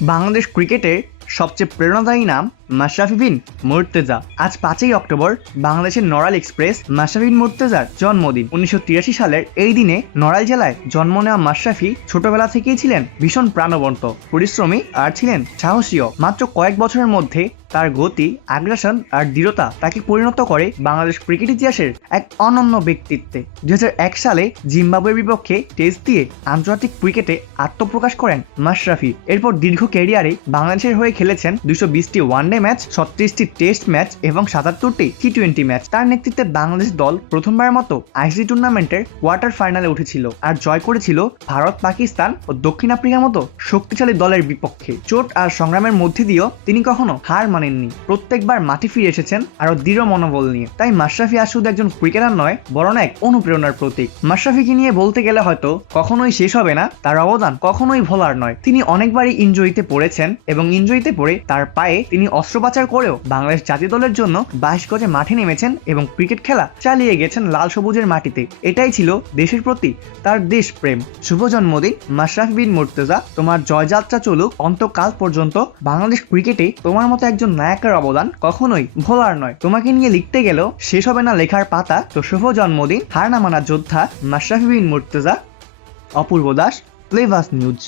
বাংলাদেশ ক্রিকেটের সবচেয়ে প্রেরণাদায়ী নাম মাশরাফি বিন মুর্তজা। আজ 5ই অক্টোবর বাংলাদেশের নড়াইল এক্সপ্রেস মাশরাফি বিন মুর্তজার জন্মদিন। 1983 সালের এই দিনে নড়াইল জেলায় জন্ম নেওয়া মাশরাফি ছোটবেলা থেকেই ছিলেন ভীষণ প্রাণবন্ত, পরিশ্রমী আর ছিলেন সাহসীও। মাত্র কয়েক বছরের মধ্যে তার গতি, আগ্রাসন আর দৃঢ়তা তাকে পরিণত করে বাংলাদেশ ক্রিকেট ইতিহাসের এক অনন্য ব্যক্তিত্বে। 2001 সালে জিম্বাবুয়ের বিপক্ষে টেস্ট দিয়ে আন্তর্জাতিক ক্রিকেটে আত্মপ্রকাশ করেন মাশরাফি। এরপর দীর্ঘ ক্যারিয়ারে বাংলাদেশের হয়ে খেলেছেন 220টি ওয়ানডে ম্যাচ, 36টি টেস্ট ম্যাচ এবং 77টি টি-20 ম্যাচ। তার নেতৃত্বে বাংলাদেশ দল প্রথমবার মতো আইসিসি টুর্নামেন্টের কোয়ার্টার ফাইনালে উঠেছিল আর জয় করেছিল ভারত, পাকিস্তান ও দক্ষিণ আফ্রিকার মতো শক্তিশালী দলের বিপক্ষে। চোট আর সংগ্রামের মধ্যে দিয়েও তিনি কখনো হার মানেননি, প্রত্যেকবার মাঠে ফিরে এসেছেন আরো দৃঢ় মনোবল নিয়ে। তাই মাশরাফি আর শুধু একজন ক্রিকেটার নয়, বরং এক অনুপ্রেরণার প্রতীক। মাশরাফিকে নিয়ে বলতে গেলে হয়তো কখনোই শেষ হবে না, তার অবদান কখনোই ভোলার নয়। তিনি অনেকবারই ইনজুরিতে পড়েছেন এবং ইনজুরিতে পড়ে তার পায়ে তিনি অস্ত্রোপচার করেও বাংলাদেশ জাতীয় দলের জন্য 22 গজে মাঠে নেমেছেন এবং ক্রিকেট খেলা চালিয়ে গেছেন লাল সবুজের মাটিতে। এটাই ছিল দেশের প্রতি তার দেশপ্রেম। শুভ জন্মদিন মাশরাফি বিন মুর্তজা, তোমার জয়যাত্রা চলুক অন্তকাল পর্যন্ত। বাংলাদেশ ক্রিকেটে তোমার মতো একজন নায়কের অবদান কখনোই ভোলার নয়। তোমাকে নিয়ে লিখতে গেলেও শেষ হবে না লেখার পাতা। তো শুভ জন্মদিন হার না মানা যোদ্ধা মাশরাফি বিন মুর্তজা। অপূর্ব দাস, প্লেভাস নিউজ।